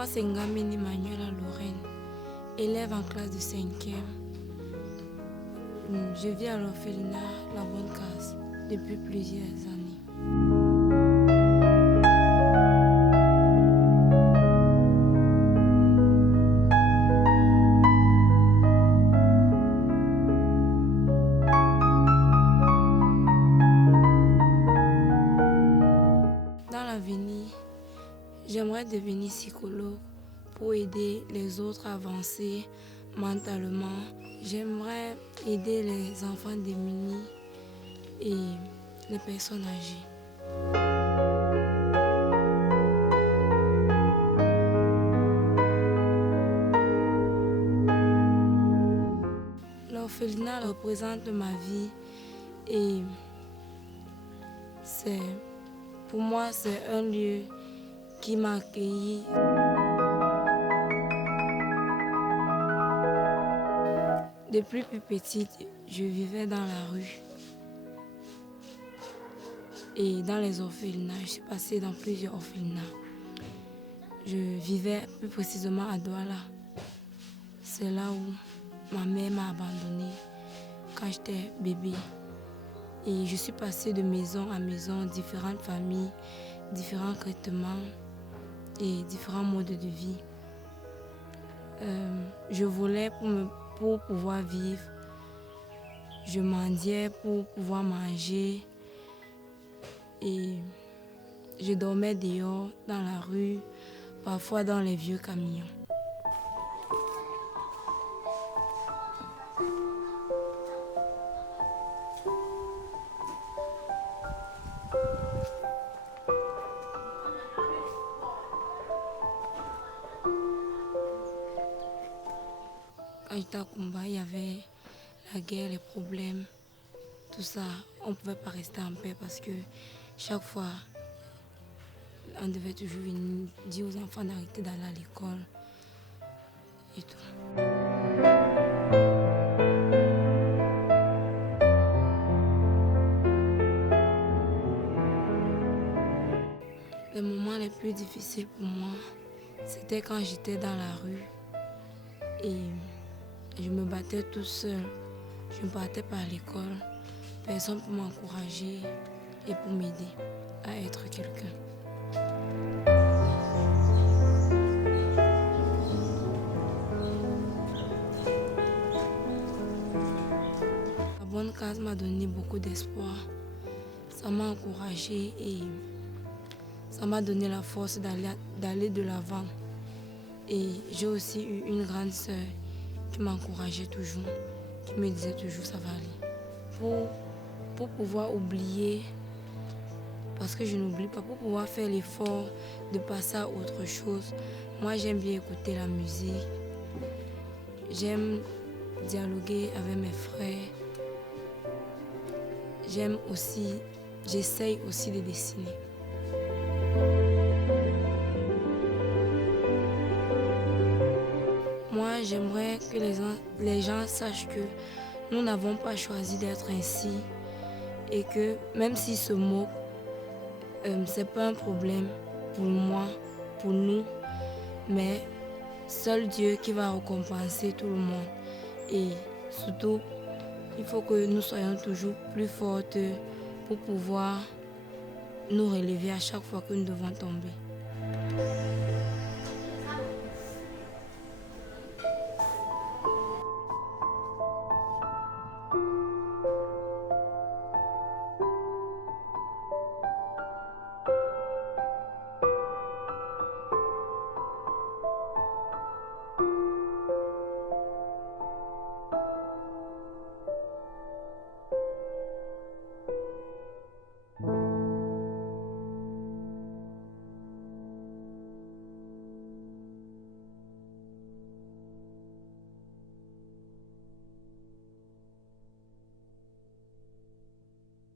Moi, c'est Ngamini Manuela Lorraine, élève en classe de 5e. Je vis à l'orphelinat La Bonne Case depuis plusieurs années. Dans l'avenir, j'aimerais devenir psychologue pour aider les autres à avancer mentalement. J'aimerais aider les enfants démunis et les personnes âgées. L'orphelinat représente ma vie et pour moi, c'est un lieu qui m'a accueilli. Depuis plus petite, je vivais dans la rue et dans les orphelinats. Je suis passée dans plusieurs orphelinats. Je vivais plus précisément à Douala. C'est là où ma mère m'a abandonnée quand j'étais bébé. Et je suis passée de maison à maison, différentes familles, différents traitements et différents modes de vie. Je volais pour pouvoir vivre. Je mendiais pour pouvoir manger. Et je dormais dehors, dans la rue, parfois dans les vieux camions. Quand j'étais à Kumba, il y avait la guerre, les problèmes, tout ça. On ne pouvait pas rester en paix parce que chaque fois, on devait toujours venir dire aux enfants d'arrêter d'aller à l'école et tout. Les moments les plus difficiles pour moi, c'était quand j'étais dans la rue et je me battais tout seul. Je ne partais pas à l'école. Personne pour m'encourager et pour m'aider à être quelqu'un. La Bonne Case m'a donné beaucoup d'espoir. Ça m'a encouragée et ça m'a donné la force d'aller de l'avant. Et j'ai aussi eu une grande sœur qui m'encourageait toujours, qui me disait toujours ça va aller. Pour pouvoir oublier, parce que je n'oublie pas, pour pouvoir faire l'effort de passer à autre chose, moi j'aime bien écouter la musique, j'aime dialoguer avec mes frères, j'essaye aussi de dessiner. Moi, j'aimerais que les gens sachent que nous n'avons pas choisi d'être ainsi et que même s'ils se moquent, ce n'est pas un problème pour moi, pour nous, mais seul Dieu qui va récompenser tout le monde. Et surtout, il faut que nous soyons toujours plus fortes pour pouvoir nous relever à chaque fois que nous devons tomber.